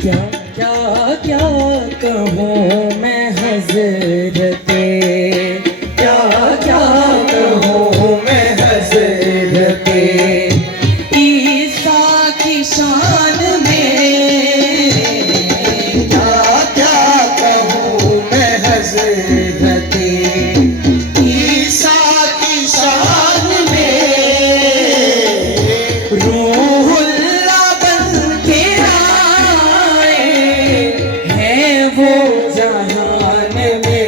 क्या क्या क्या कहूँ मैं हज़रते, क्या क्या कहूँ मैं हज़रते ईसा की शान में। क्या क्या कहूँ मैं हज़रते ईसा की शान में। रूहुल्लाह बन के वो जहान में।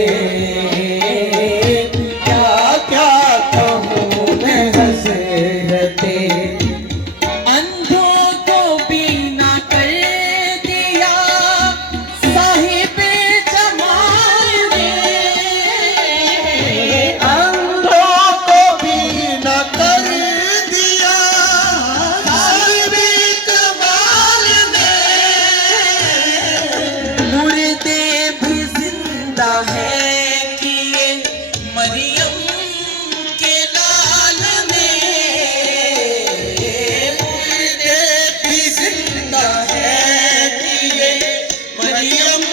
क्या क्या कहूँ मैं हज़रते, अंधों को बीना कर दिया साहिबे जमाल ने। अंधों को बीना कर दिया साहिबे कमाल ने। मुर्दे भी जिंदा है किए मरियम के लाल ने। मुर्दे भी जिंदा है किए मरियम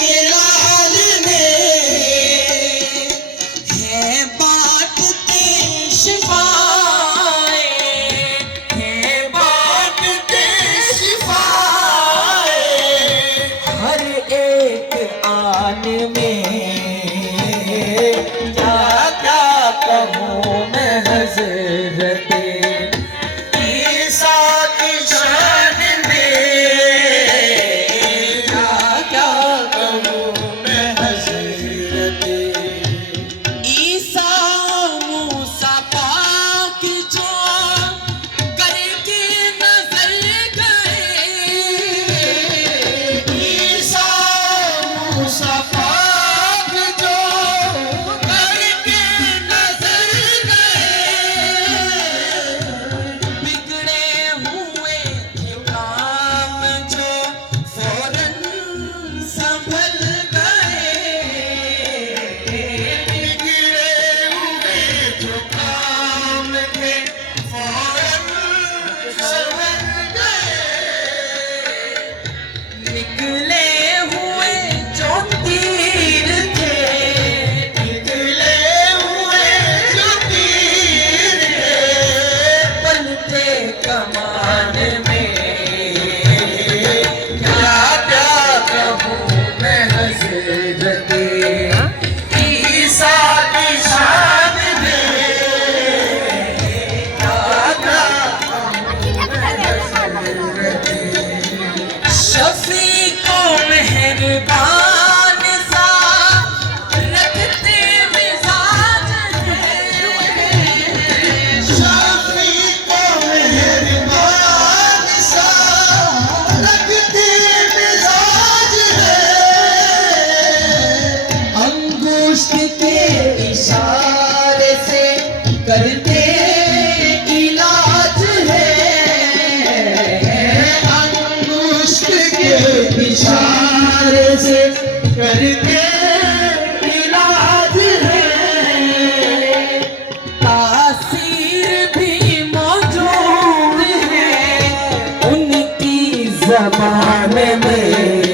के लाल ने। है बांटते शिफाए, है बांटते शिफाए हर एक आन में। क्या क्या कहूँ मैं हज़रते ईसा की शान में। क्या क्या कहूँ मैं हज़रते ईसा मूसा पाक जो करके नजर गए। ईसा मूसा पाक जो करके नजर गए। बिगड़े हुए थे काम जो फौरन संभल गए। बिगड़े हुए जो काम थे फौरन संभल गए। निकले हुए जो तीर थे, निकले हुए जो तीर थे पलते कमान में। क्या क्या कहूँ मैं हज़रते ईसा की शान में। क्या क्या शफी को मेहरबान सा रखते मिजाज है। शफी को मेहरबान सा रखते मिजाज है। अंगूष्ठ के इशारे से करते इलाज है। अंगुष्ठ के इशारे से करके इलाज है। तासीर भी मौजूद है उनकी ज़बान में।